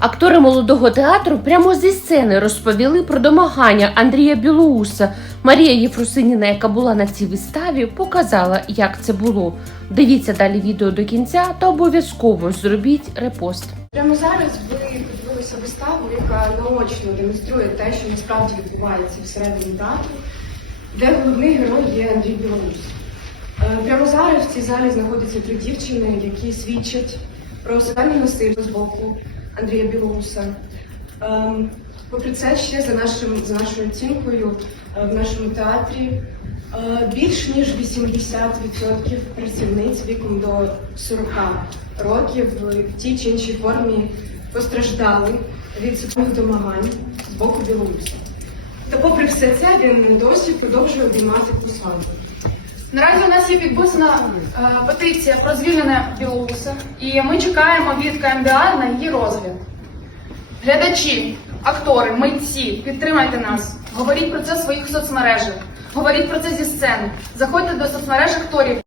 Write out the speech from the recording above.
Актори молодого театру прямо зі сцени розповіли про домагання Андрія Білоуса. Марія Єфросиніна, яка була на цій виставі, показала, як це було. Дивіться далі відео до кінця та обов'язково зробіть репост. Прямо зараз ви подивилися виставу, яка наочно демонструє те, що насправді відбувається всередині театру, де головний герой є Андрій Білоус. Е, Прямо зараз в цій залі знаходяться три дівчини, які свідчать про сексуальне насильство з боку Андрія Білоуса. Ем, Попри це, ще за, нашим, за нашою оцінкою е, в нашому театрі е, більш ніж 80% працівниць віком до 40 років в тій чи іншій формі постраждали від сексуальних домагань з боку Білоруса. Та попри все це він досі продовжує обіймати посаду. Наразі у нас є підписана е, петиція про звільнення білоруса, і ми чекаємо від КМДА на її розгляд. Глядачі, актори, митці, підтримайте нас. Говоріть про це в своїх соцмережах. Говоріть про це зі сцени. Заходьте до соцмереж акторів.